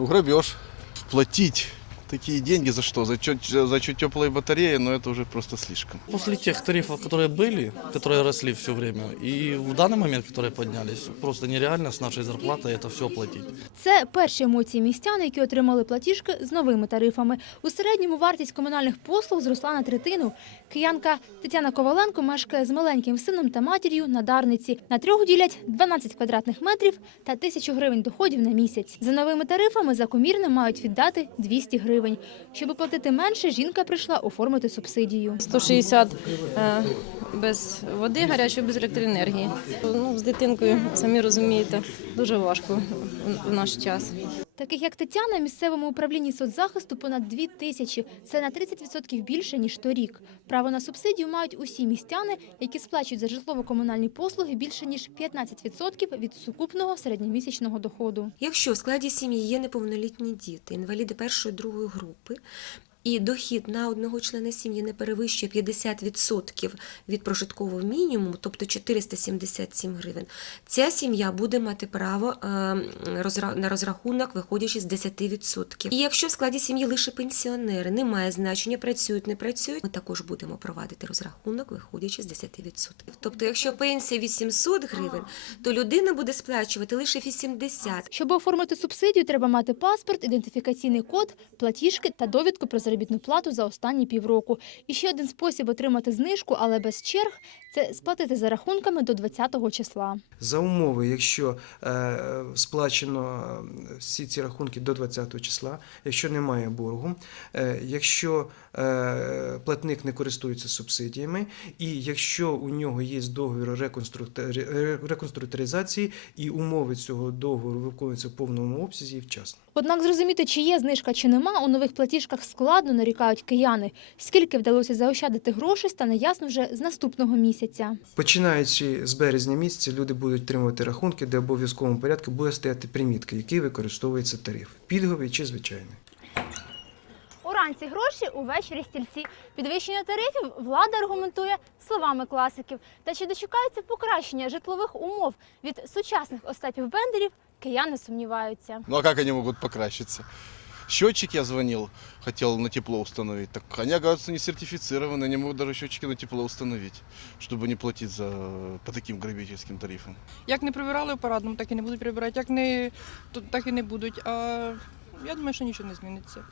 Ну, грабеж. Платить такие деньги за что? За чё, за чё теплые батареи, но это уже просто слишком. После тех тарифов, которые были, которые росли все время, и в данный момент, которые поднялись, просто нереально с нашей зарплатой это все оплатить. Це перші емоції містян, які отримали платіжки з новими тарифами. У середньому вартість комунальних послуг зросла на третину. Киянка Тетяна Коваленко мешкає з маленьким сином та матір'ю на Дарниці. На трьох ділять 12 квадратних метрів та тисячу гривень доходів на місяць. За новими тарифами за комірне мають віддати 200 гривень. Щоб платити менше, жінка прийшла оформити субсидію. 160 е, без води гарячої, без електроенергії. Ну, з дитинкою, самі розумієте, дуже важко в наш час. Таких як Тетяна, в місцевому управлінні соцзахисту понад дві тисячі. Це на 30% більше, ніж торік. Право на субсидію мають усі містяни, які сплачують за житлово-комунальні послуги більше, ніж 15% від сукупного середньомісячного доходу. Якщо в складі сім'ї є неповнолітні діти, інваліди першої другої групи, і дохід на одного члена сім'ї не перевищує 50% від прожиткового мінімуму, тобто 477 гривень, ця сім'я буде мати право е, на розрахунок, виходячи з 10%. І якщо в складі сім'ї лише пенсіонери, немає значення, працюють, не працюють, ми також будемо провадити розрахунок, виходячи з 10%. Тобто, якщо пенсія 800 гривень, то людина буде сплачувати лише 80. Щоб оформити субсидію, треба мати паспорт, ідентифікаційний код, платіжки та довідку про заробітну плату за останні півроку. І ще один спосіб отримати знижку, але без черг – це сплатити за рахунками до 20-го числа. За умови, якщо е, сплачено е, всі ці рахунки до 20 числа, якщо немає боргу, е, якщо платник не користується субсидіями, і якщо у нього є договір реконструктори- реконструктуризації і умови цього договору виконуються в повному обсязі і вчасно. Однак зрозуміти, чи є знижка, чи нема, у нових платіжках складно, нарікають кияни. Скільки вдалося заощадити грошей, стане ясно вже з наступного місяця. Починаючи з березня місяця, люди будуть отримувати рахунки, де в обов'язковому порядку буде стояти примітка, який використовується тариф, пільговий чи звичайний. Уранці гроші, увечері стільці. Підвищення тарифів влада аргументує словами класиків. Та чи дочекаються покращення житлових умов від сучасних Остапів Бендерів, кияни сумніваються. Ну а как они могут покращиться? Счетчик я звонил, хотел на тепло установить. Так они, оказывается, не сертифицированы, не могут даже счетчики на тепло установить, чтобы не платить за, по таким грабительским тарифам. Як не прибирали в парадному, так і не будуть прибирати. Як не то так і не будуть. А я думаю, що нічого не зміниться.